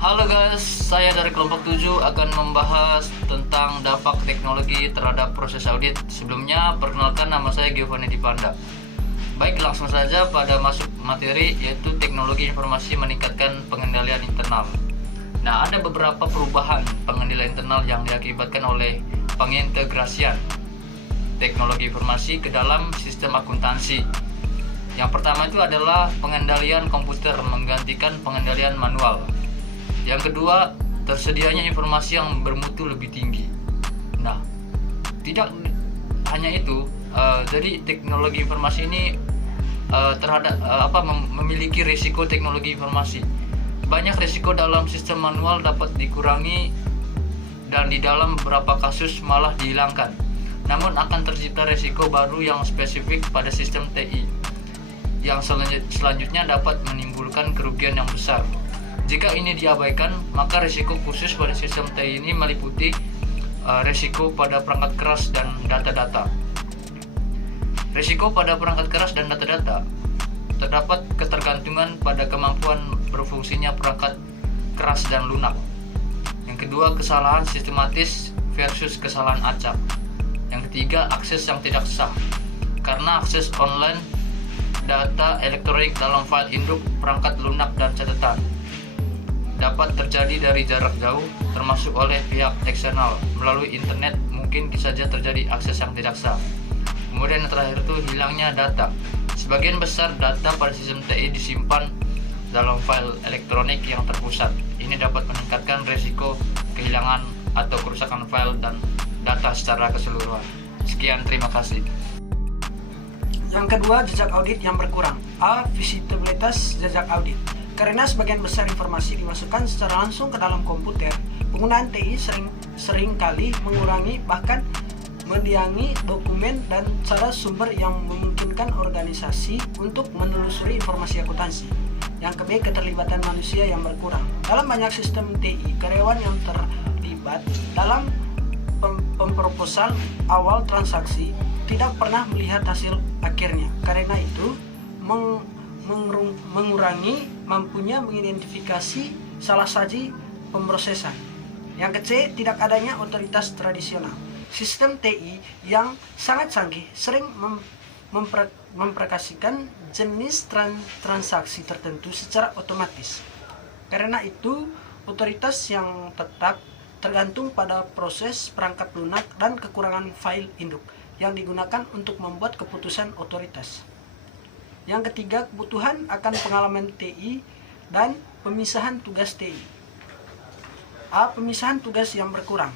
Halo guys, saya dari kelompok 7 akan membahas tentang dampak teknologi terhadap proses audit. Sebelumnya, perkenalkan nama saya Giovanni Dipanda. Baik, langsung saja pada masuk materi, yaitu teknologi informasi meningkatkan pengendalian internal. Nah, ada beberapa perubahan pengendalian internal yang diakibatkan oleh pengintegrasian teknologi informasi ke dalam sistem akuntansi. Yang pertama itu adalah pengendalian komputer menggantikan pengendalian manual. Yang kedua, tersedianya informasi yang bermutu lebih tinggi. Nah, tidak hanya itu, jadi teknologi informasi ini memiliki risiko teknologi informasi. Banyak risiko dalam sistem manual dapat dikurangi dan di dalam beberapa kasus malah dihilangkan. Namun akan tercipta risiko baru yang spesifik pada sistem TI yang selanjutnya dapat menimbulkan kerugian yang besar. Jika ini diabaikan, maka risiko khusus pada sistem TI ini meliputi risiko pada perangkat keras dan data-data. Risiko pada perangkat keras dan data-data terdapat ketergantungan pada kemampuan berfungsinya perangkat keras dan lunak. Yang kedua, kesalahan sistematis versus kesalahan acak. Yang ketiga, akses yang tidak sah. Karena akses online data elektronik dalam file induk, perangkat lunak dan catatan dapat terjadi dari jarak jauh, termasuk oleh pihak eksternal. Melalui internet mungkin saja terjadi akses yang tidak sah. Kemudian yang terakhir itu hilangnya data. Sebagian besar data pada sistem TI disimpan dalam file elektronik yang terpusat. Ini dapat meningkatkan risiko kehilangan atau kerusakan file dan data secara keseluruhan. Sekian, terima kasih. Yang kedua, jejak audit yang berkurang. A. Visitabilitas jejak audit. Karena sebagian besar informasi dimasukkan secara langsung ke dalam komputer, penggunaan TI sering kali mengurangi bahkan mendiangi dokumen dan cara sumber yang memungkinkan organisasi untuk menelusuri informasi akuntansi. Yang kedua, keterlibatan manusia yang berkurang. Dalam banyak sistem TI, karyawan yang terlibat dalam pemproposal awal transaksi tidak pernah melihat hasil akhirnya. Karena itu, mengurangi mampunya mengidentifikasi salah saji pemrosesan. Yang ketiga, tidak adanya otoritas tradisional. Sistem TI yang sangat canggih sering mempresentasikan jenis transaksi tertentu secara otomatis. Karena itu, otoritas yang tetap tergantung pada proses perangkat lunak dan kekurangan file induk yang digunakan untuk membuat keputusan otoritas. Yang ketiga, kebutuhan akan pengalaman TI dan pemisahan tugas TI. A. Pemisahan tugas yang berkurang.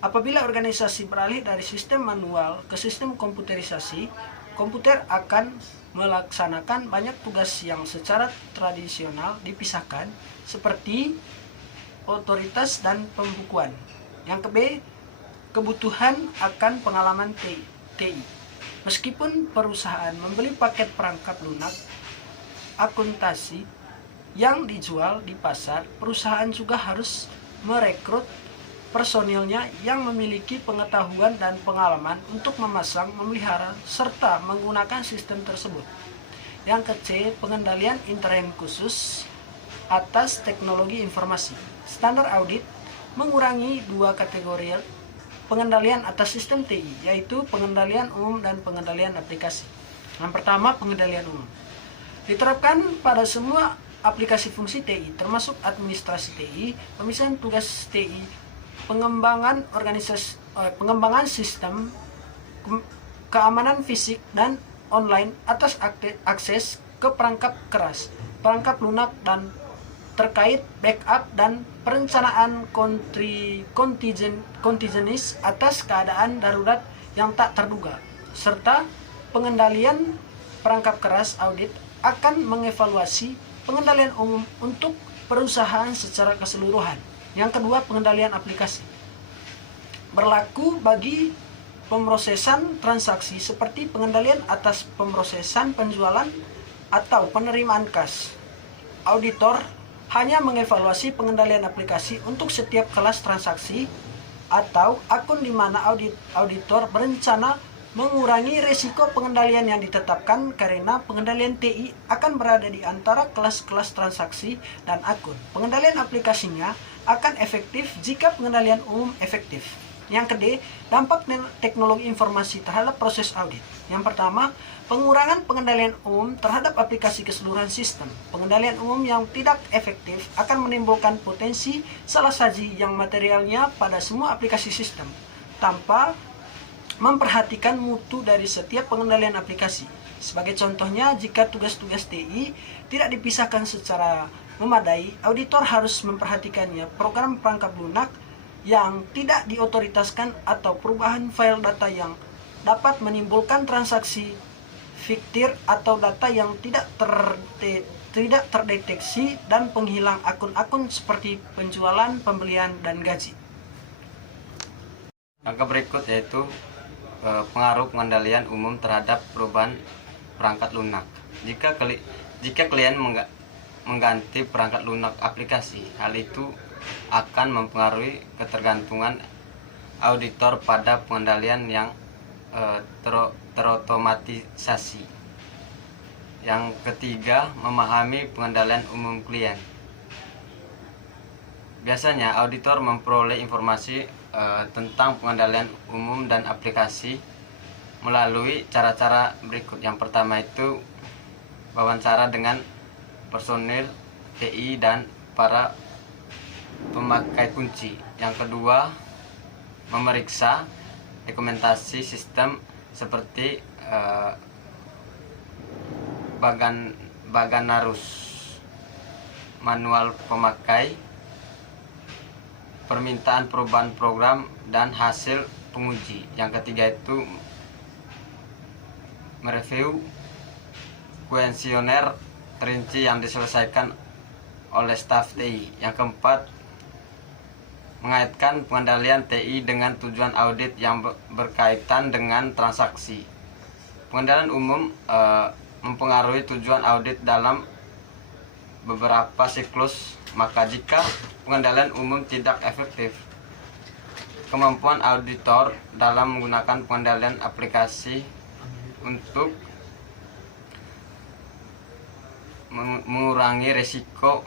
Apabila organisasi beralih dari sistem manual ke sistem komputerisasi, komputer akan melaksanakan banyak tugas yang secara tradisional dipisahkan, seperti otoritas dan pembukuan. Yang B. Kebutuhan akan pengalaman TI. Meskipun perusahaan membeli paket perangkat lunak akuntansi yang dijual di pasar, perusahaan juga harus merekrut personilnya yang memiliki pengetahuan dan pengalaman untuk memasang, memelihara, serta menggunakan sistem tersebut. Yang C. Pengendalian intern khusus atas teknologi informasi. Standar audit mengurangi dua kategori pengendalian atas sistem TI, yaitu pengendalian umum dan pengendalian aplikasi. Yang pertama, pengendalian umum. Diterapkan pada semua aplikasi fungsi TI, termasuk administrasi TI, pemisahan tugas TI, pengembangan sistem, keamanan fisik dan online atas akses ke perangkat keras, perangkat lunak dan terkait backup dan perencanaan kontingenis atas keadaan darurat yang tak terduga, serta pengendalian perangkat keras. Audit akan mengevaluasi pengendalian umum untuk perusahaan secara keseluruhan. Yang kedua, pengendalian aplikasi berlaku bagi pemrosesan transaksi seperti pengendalian atas pemrosesan penjualan atau penerimaan kas. Auditor hanya mengevaluasi pengendalian aplikasi untuk setiap kelas transaksi atau akun di mana auditor berencana mengurangi resiko pengendalian yang ditetapkan karena pengendalian TI akan berada di antara kelas-kelas transaksi dan akun. Pengendalian aplikasinya akan efektif jika pengendalian umum efektif. Yang kedua, dampak teknologi informasi terhadap proses audit. Yang pertama, pengurangan pengendalian umum terhadap aplikasi keseluruhan sistem. Pengendalian umum yang tidak efektif akan menimbulkan potensi salah saji yang materialnya pada semua aplikasi sistem, tanpa memperhatikan mutu dari setiap pengendalian aplikasi. Sebagai contohnya, jika tugas-tugas TI tidak dipisahkan secara memadai, auditor harus memperhatikannya program perangkap lunak yang tidak diotoritaskan atau perubahan file data yang dapat menimbulkan transaksi fiktif atau data yang tidak terdeteksi dan penghilang akun-akun seperti penjualan, pembelian, dan gaji. Langkah berikut yaitu pengaruh pengendalian umum terhadap perubahan perangkat lunak. Jika klien mengganti perangkat lunak aplikasi, hal itu akan mempengaruhi ketergantungan auditor pada pengendalian yang terotomatisasi. Yang ketiga, memahami pengendalian umum klien. Biasanya auditor memperoleh informasi tentang pengendalian umum dan aplikasi melalui cara-cara berikut. Yang pertama itu wawancara dengan personil TI dan para pemakai kunci. Yang kedua, memeriksa dokumentasi sistem seperti bagan arus, manual pemakai, permintaan perubahan program, dan hasil penguji. Yang ketiga itu mereview kuesioner terinci yang diselesaikan oleh staf TI. Yang keempat, mengaitkan pengendalian TI dengan tujuan audit yang berkaitan dengan transaksi. Pengendalian umum mempengaruhi tujuan audit dalam beberapa siklus. Maka jika pengendalian umum tidak efektif, kemampuan auditor dalam menggunakan pengendalian aplikasi untuk mengurangi risiko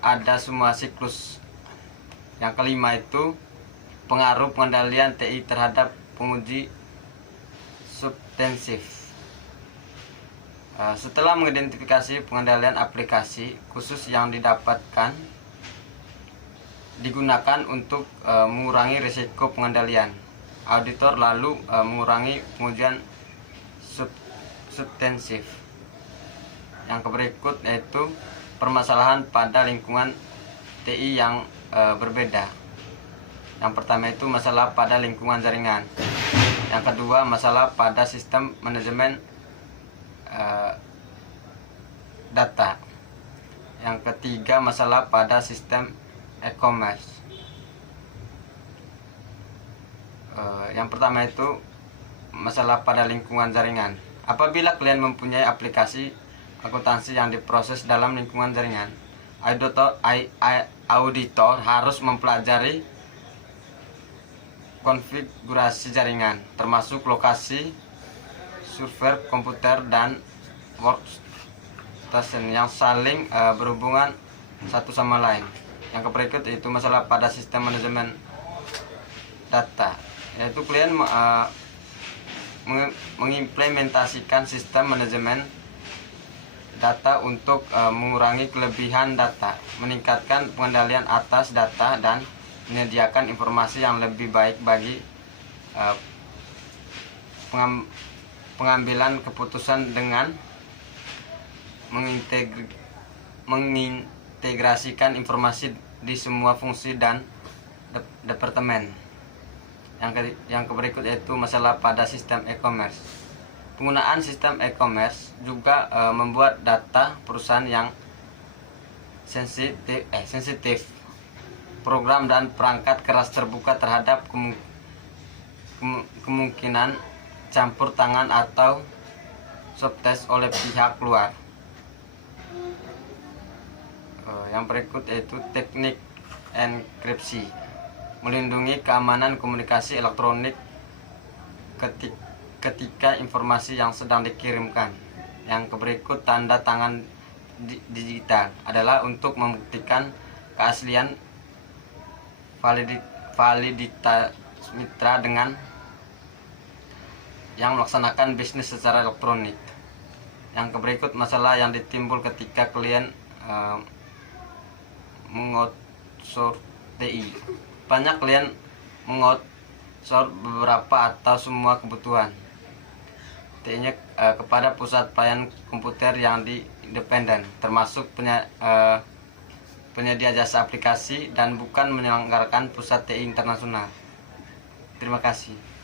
ada semua siklus. Yang kelima itu pengaruh pengendalian TI terhadap penguji substantif. Setelah mengidentifikasi pengendalian aplikasi khusus yang digunakan untuk mengurangi risiko pengendalian, auditor lalu mengurangi pengujian substantif. Yang berikut yaitu permasalahan pada lingkungan TI yang berbeda. Yang pertama itu masalah pada lingkungan jaringan. Yang kedua, masalah pada sistem manajemen data. Yang ketiga, masalah pada sistem e-commerce. Yang pertama itu masalah pada lingkungan jaringan. Apabila klien mempunyai aplikasi akuntansi yang diproses dalam lingkungan jaringan, auditor harus mempelajari konfigurasi jaringan, termasuk lokasi server komputer dan workstation yang saling berhubungan satu sama lain. Yang berikut yaitu masalah pada sistem manajemen data, yaitu klien mengimplementasikan sistem manajemen data untuk mengurangi kelebihan data, meningkatkan pengendalian atas data, dan menyediakan informasi yang lebih baik bagi pengambilan keputusan dengan mengintegrasikan informasi di semua fungsi dan departemen. Yang berikut yaitu masalah pada sistem e-commerce. Penggunaan sistem e-commerce juga membuat data perusahaan yang sensitif, program dan perangkat keras terbuka terhadap kemungkinan campur tangan atau subtest oleh pihak luar. Yang berikut yaitu teknik enkripsi, melindungi keamanan komunikasi elektronik ketika informasi yang sedang dikirimkan. Yang berikut tanda tangan digital adalah untuk membuktikan keaslian validitas mitra dengan yang melaksanakan bisnis secara elektronik. Yang berikut masalah yang ditimbul ketika klien mengoutsource TI. Banyak klien mengoutsource beberapa atau semua kebutuhan TI-nya kepada pusat pelayanan komputer yang independen, termasuk penyedia jasa aplikasi dan bukan menyelenggarakan pusat TI internasional. Terima kasih.